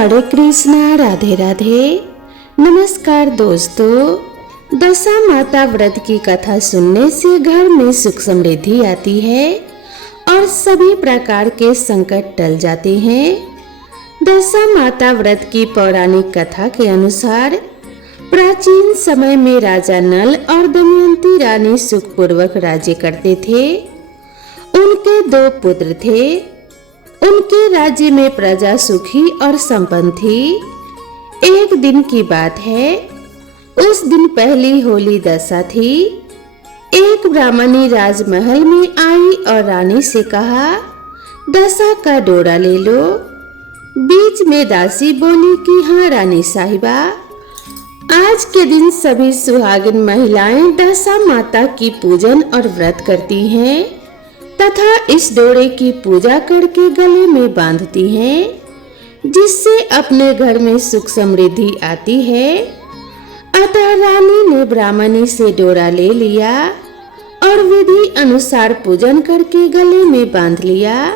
हरे कृष्णा, राधे राधे। नमस्कार दोस्तों, दशा माता व्रत की कथा सुनने से घर में सुख समृद्धि आती है और सभी प्रकार के संकट टल जाते हैं। दशा माता व्रत की पौराणिक कथा के अनुसार प्राचीन समय में राजा नल और दमयंती रानी सुखपूर्वक राज्य करते थे। उनके 2 पुत्र थे। उनके राज्य में प्रजा सुखी और संपन्न थी। एक दिन की बात है, उस दिन पहली होली दशा थी। एक ब्राह्मणी राजमहल में आई और रानी से कहा, दशा का डोरा ले लो। बीच में दासी बोली कि हाँ रानी साहिबा, आज के दिन सभी सुहागिन महिलाएं दशा माता की पूजन और व्रत करती हैं तथा इस डोरे की पूजा करके गले में बांधती हैं, जिससे अपने घर में सुख समृद्धि आती है। अतः रानी ने ब्राह्मणी से डोरा ले लिया और विधि अनुसार पूजन करके गले में बांध लिया।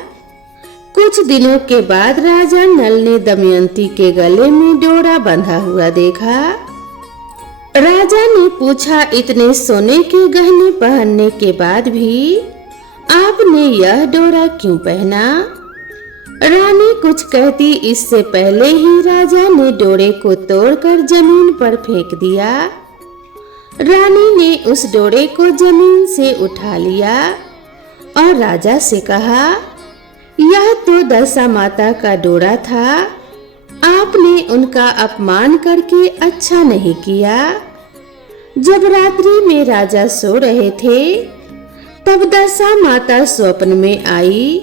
कुछ दिनों के बाद राजा नल ने दमयंती के गले में डोरा बंधा हुआ देखा। राजा ने पूछा, इतने सोने के गहने पहनने के बाद भी आपने यह डोरा क्यों पहना? रानी कुछ कहती इससे पहले ही राजा ने डोरे को तोड़कर जमीन पर फेंक दिया। रानी ने उस डोरे को जमीन से उठा लिया और राजा से कहा, यह तो दशा माता का डोरा था। आपने उनका अपमान करके अच्छा नहीं किया। जब रात्रि में राजा सो रहे थे, तब दशा माता स्वप्न में आई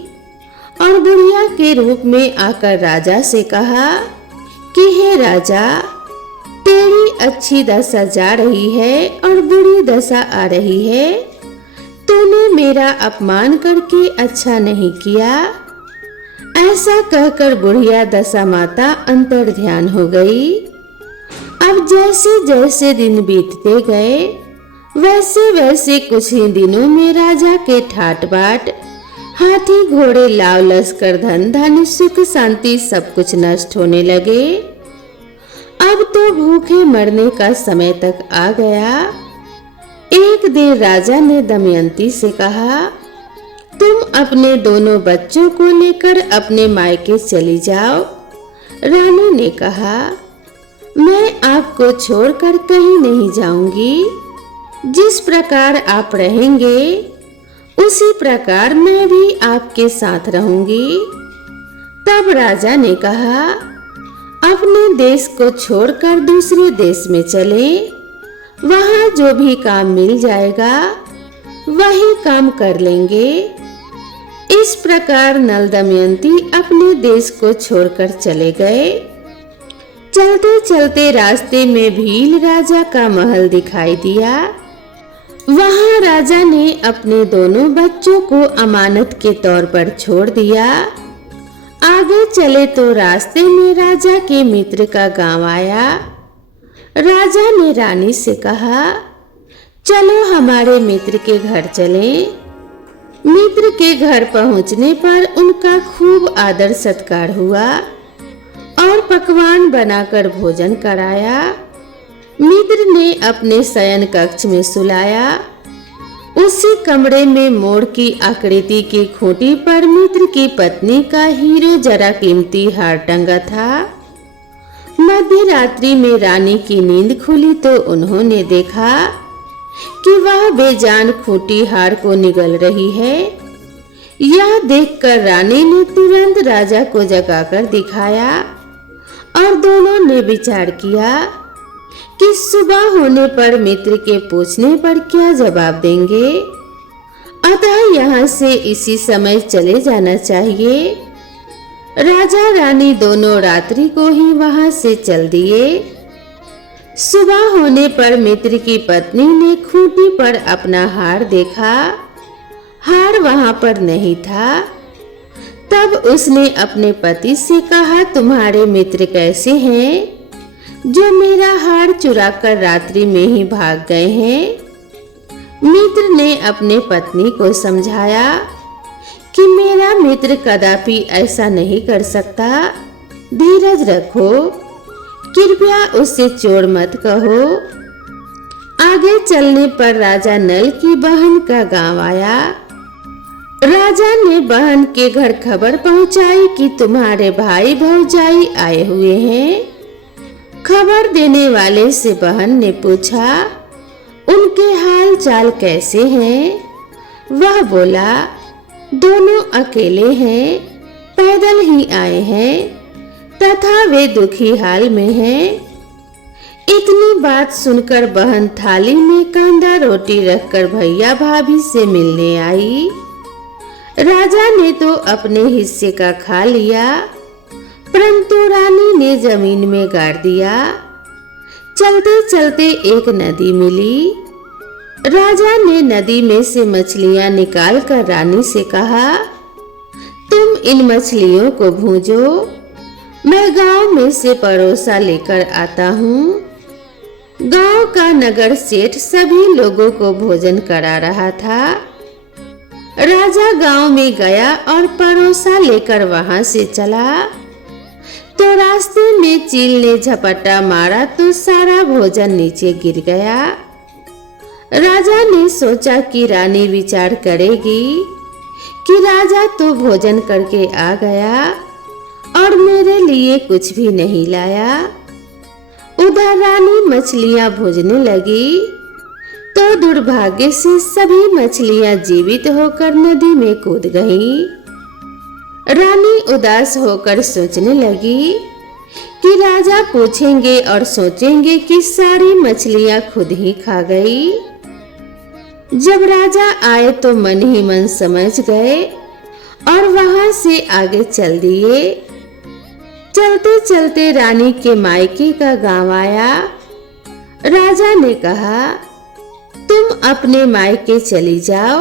और बुढ़िया के रूप में आकर राजा से कहा कि हे राजा, तेरी अच्छी दशा जा रही है और बुरी दशा आ रही है। तूने मेरा अपमान करके अच्छा नहीं किया। ऐसा कहकर बुढ़िया दशा माता अंतर ध्यान हो गई। अब जैसे जैसे दिन बीतते गए, वैसे वैसे कुछ ही दिनों में राजा के ठाट बाट, हाथी घोड़े लाव लश्कर धन धन सुख शांति सब कुछ नष्ट होने लगे। अब तो भूखे मरने का समय तक आ गया। एक दिन राजा ने दमयंती से कहा, तुम अपने दोनों बच्चों को लेकर अपने मायके चली जाओ। रानी ने कहा, मैं आपको छोड़कर कहीं नहीं जाऊंगी। जिस प्रकार आप रहेंगे उसी प्रकार मैं भी आपके साथ रहूंगी। तब राजा ने कहा, अपने देश को छोड़कर दूसरे देश में चले। वहां जो भी काम मिल जाएगा वही काम कर लेंगे। इस प्रकार नल दमयंती अपने देश को छोड़कर चले गए। चलते चलते रास्ते में भील राजा का महल दिखाई दिया। वहां राजा ने अपने दोनों बच्चों को अमानत के तौर पर छोड़ दिया। आगे चले तो रास्ते में राजा के मित्र का गांव आया। राजा ने रानी से कहा, चलो हमारे मित्र के घर चलें। मित्र के घर पहुंचने पर उनका खूब आदर सत्कार हुआ और पकवान बनाकर भोजन कराया। मित्र ने अपने शयन कक्ष में सुलाया। उसी कमरे में मोर की आकृति की खूंटी पर मित्र की पत्नी का हीरो जरा कीमती हार टंगा था। मध्य रात्रि में रानी की नींद खुली तो उन्होंने देखा कि वह बेजान खूंटी हार को निगल रही है। यह देखकर रानी ने तुरंत राजा को जगाकर दिखाया और दोनों ने विचार किया कि सुबह होने पर मित्र के पूछने पर क्या जवाब देंगे। अतः यहाँ से इसी समय चले जाना चाहिए। राजा रानी दोनों रात्रि को ही वहां से चल दिए। सुबह होने पर मित्र की पत्नी ने खूंटी पर अपना हार देखा। हार वहां पर नहीं था। तब उसने अपने पति से कहा, तुम्हारे मित्र कैसे हैं जो मेरा हार चुराकर रात्रि में ही भाग गए हैं? मित्र ने अपने पत्नी को समझाया कि मेरा मित्र कदापि ऐसा नहीं कर सकता। धीरज रखो, कृपया उससे चोर मत कहो। आगे चलने पर राजा नल की बहन का गांव आया। राजा ने बहन के घर खबर पहुंचाई कि तुम्हारे भाई भौजाई आए हुए हैं। खबर देने वाले से बहन ने पूछा, उनके हाल चाल कैसे हैं? वह बोला, दोनों अकेले हैं, पैदल ही आए हैं तथा वे दुखी हाल में हैं। इतनी बात सुनकर बहन थाली में कांदा रोटी रखकर भैया भाभी से मिलने आई। राजा ने तो अपने हिस्से का खा लिया, परंतु रानी ने जमीन में गाड़ दिया। चलते चलते एक नदी मिली। राजा ने नदी में से मछलियां निकालकर रानी से कहा, तुम इन मछलियों को भूंजो, मैं गांव में से परोसा लेकर आता हूँ। गांव का नगर सेठ सभी लोगों को भोजन करा रहा था। राजा गांव में गया और परोसा लेकर वहां से चला, तो रास्ते में चील ने झपट्टा मारा तो सारा भोजन नीचे गिर गया। राजा ने सोचा कि रानी विचार करेगी कि राजा तो भोजन करके आ गया और मेरे लिए कुछ भी नहीं लाया। उधर रानी मछलियां भूनने लगी तो दुर्भाग्य से सभी मछलियां जीवित होकर नदी में कूद गईं। रानी उदास होकर सोचने लगी कि राजा पूछेंगे और सोचेंगे कि सारी मछलियां खुद ही खा गई। जब राजा आए तो मन ही मन समझ गए और वहां से आगे चल दिए। चलते चलते रानी के मायके का गांव आया। राजा ने कहा, तुम अपने मायके चली जाओ,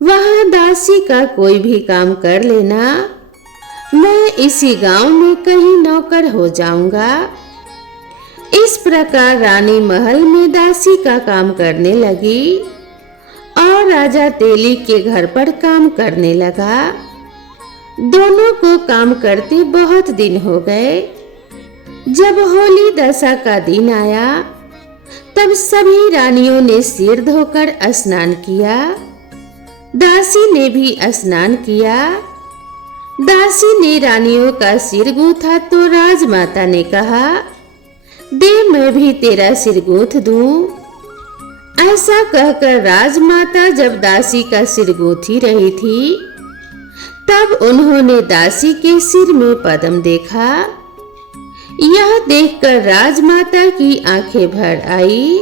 वहां दासी का कोई भी काम कर लेना, मैं इसी गांव में कहीं नौकर हो जाऊंगा। इस प्रकार रानी महल में दासी का काम करने लगी और राजा तेली के घर पर काम करने लगा। दोनों को काम करते बहुत दिन हो गए। जब होली दशा का दिन आया तब सभी रानियों ने सिर धोकर स्नान किया। दासी ने भी स्नान किया। दासी ने रानियों का सिर गूंथा तो राजमाता ने कहा, दे मैं भी तेरा सिर गूंथ दूं। ऐसा कहकर राजमाता जब दासी का सिर गूंथी रही थी तब उन्होंने दासी के सिर में पद्म देखा। यह देखकर राजमाता की आंखें भर आई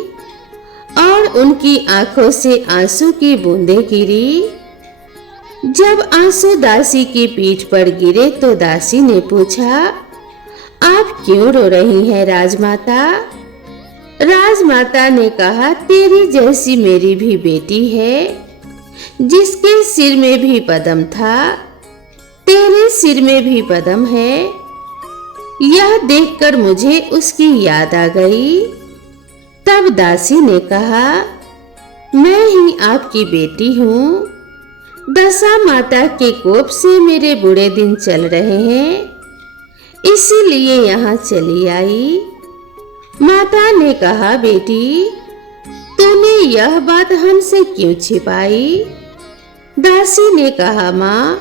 और उनकी आंखों से आंसू की बूंदें गिरी। जब आंसू दासी की पीठ पर गिरे तो दासी ने पूछा, आप क्यों रो रही हैं राजमाता? राजमाता ने कहा, तेरी जैसी मेरी भी बेटी है जिसके सिर में भी पद्म था, तेरे सिर में भी पद्म है। यह देखकर मुझे उसकी याद आ गई। तब दासी ने कहा, मैं ही आपकी बेटी हूँ। दशा माता के कोप से मेरे बुरे दिन चल रहे हैं, इसीलिए यहाँ चली आई। माता ने कहा, बेटी तूने यह बात हमसे क्यों छिपाई? दासी ने कहा, माँ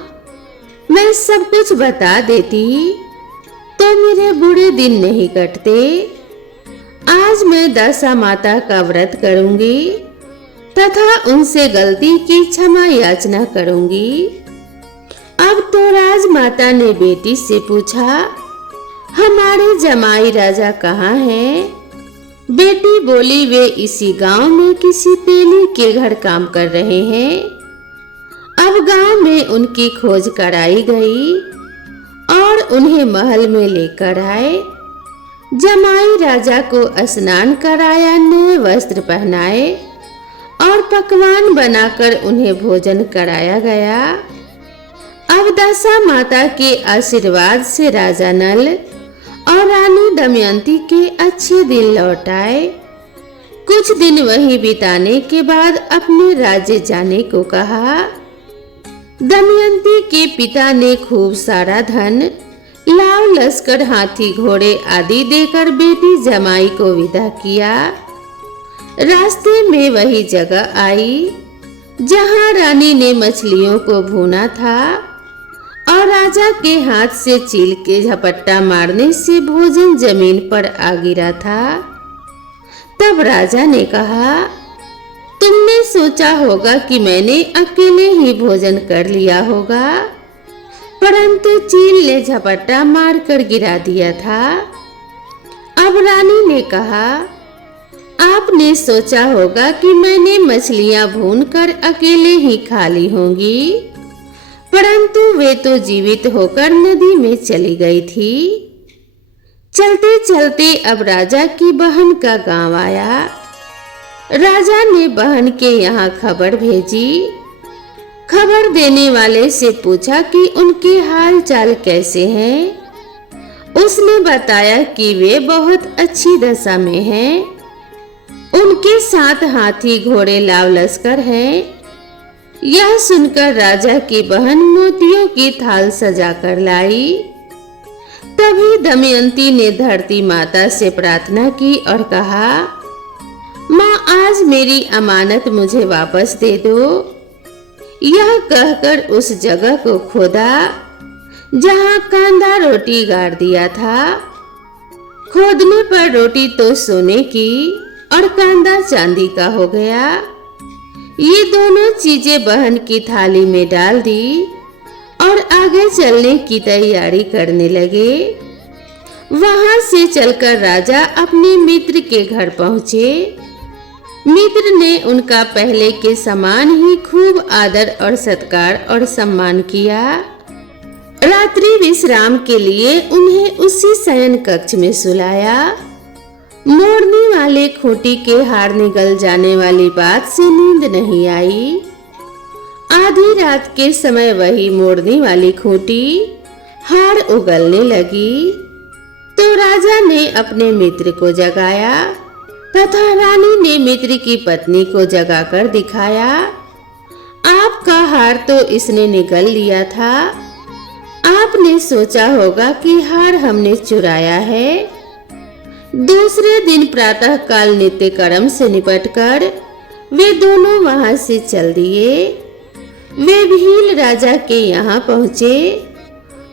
मैं सब कुछ बता देती तो मेरे बुरे दिन नहीं कटते। आज मैं दशा माता का व्रत करूंगी तथा उनसे गलती की क्षमा याचना करूंगी। अब तो राजमाता ने बेटी से पूछा, हमारे जमाई राजा कहाँ हैं? बेटी बोली, वे इसी गांव में किसी तेली के घर काम कर रहे हैं। अब गांव में उनकी खोज कराई गई और उन्हें महल में लेकर आए। जमाई राजा को स्नान कराया, नए वस्त्र पहनाए और पकवान बनाकर उन्हें भोजन कराया गया। अब दशा माता के आशीर्वाद से राजा नल और रानी दमयंती के अच्छे दिन लौट आए। कुछ दिन वहीं बिताने के बाद अपने राज्य जाने को कहा। दमयंती के पिता ने खूब सारा धन लाव लश्कर हाथी घोड़े आदि देकर बेटी जमाई को विदा किया। रास्ते में वही जगह आई जहां रानी ने मछलियों को भूना था और राजा के हाथ से चील के झपट्टा मारने से भोजन जमीन पर आ गिरा था। तब राजा ने कहा, तुमने सोचा होगा कि मैंने अकेले ही भोजन कर लिया होगा, परंतु चील ने झपट्टा मारकर गिरा दिया था। अब रानी ने कहा, आपने सोचा होगा कि मैंने मछलियां भूनकर अकेले ही खा ली होंगी, परंतु वे तो जीवित होकर नदी में चली गई थी। चलते चलते अब राजा की बहन का गांव आया। राजा ने बहन के यहाँ खबर भेजी। खबर देने वाले से पूछा कि उनके हाल चाल कैसे हैं। उसने बताया कि वे बहुत अच्छी दशा में हैं। उनके साथ हाथी घोड़े लाव लश्कर हैं। यह सुनकर राजा की बहन मोतियों की थाल सजा कर लाई। तभी दमयंती ने धरती माता से प्रार्थना की और कहा, माँ, आज मेरी अमानत मुझे वापस दे दो। यह कहकर उस जगह को खोदा जहाँ कांदा रोटी गाड़ दिया था। खोदने पर रोटी तो सोने की और कांदा चांदी का हो गया। ये दोनों चीजें बहन की थाली में डाल दी और आगे चलने की तैयारी करने लगे। वहां से चलकर राजा अपने मित्र के घर पहुंचे। मित्र ने उनका पहले के समान ही खूब आदर और सत्कार और सम्मान किया। रात्रि विश्राम के लिए उन्हें उसी शयन कक्ष में सुलाया। मोरनी वाले खूंटी के हार निगल जाने वाली बात से नींद नहीं आई। आधी रात के समय वही मोरनी वाली खूंटी हार उगलने लगी तो राजा ने अपने मित्र को जगाया तथा रानी ने मित्र की पत्नी को जगाकर दिखाया। आपका हार तो इसने निगल लिया था। आपने सोचा होगा कि हार हमने चुराया है। दूसरे दिन प्रातः काल नित्य कर्म से निपटकर वे दोनों वहां से चल दिए। वे भील राजा के यहाँ पहुँचे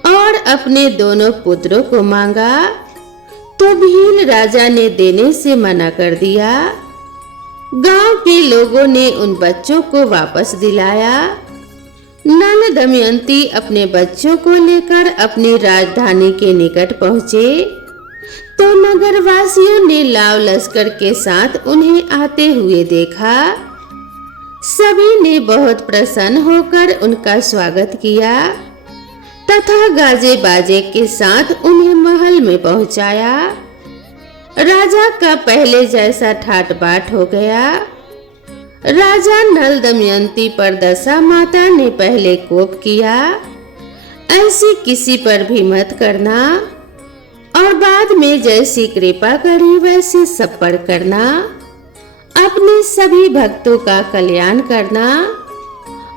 और अपने दोनों पुत्रों को मांगा तो भील राजा ने देने से मना कर दिया। गांव के लोगों ने उन बच्चों को वापस दिलाया। नल दमयंती अपने बच्चों को लेकर अपनी राजधानी के निकट पहुँचे तो नगरवासियों ने लाव लश्कर के साथ उन्हें आते हुए देखा। सभी ने बहुत प्रसन्न होकर उनका स्वागत किया तथा गाजे बाजे के साथ उन्हें महल में पहुंचाया। राजा का पहले जैसा ठाट बाट हो गया। राजा नल दमयंती पर दशा माता ने पहले कोप किया, ऐसी किसी पर भी मत करना, और बाद में जैसी कृपा करी वैसे सब पर करना। अपने सभी भक्तों का कल्याण करना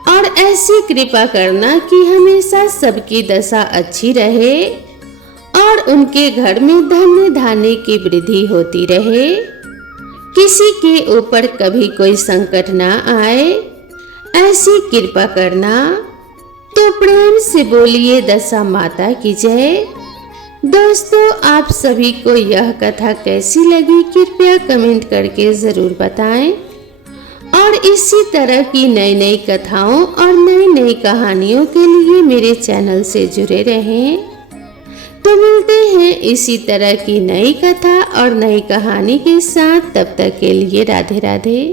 और ऐसी कृपा करना कि हमेशा सबकी दशा अच्छी रहे और उनके घर में धन्य धान्य की वृद्धि होती रहे। किसी के ऊपर कभी कोई संकट ना आए, ऐसी कृपा करना। तो प्रेम से बोलिए दशा माता की जय। दोस्तों, आप सभी को यह कथा कैसी लगी कृपया कमेंट करके ज़रूर बताएं और इसी तरह की नई नई कथाओं और नई नई कहानियों के लिए मेरे चैनल से जुड़े रहें। तो मिलते हैं इसी तरह की नई कथा और नई कहानी के साथ। तब तक के लिए राधे राधे।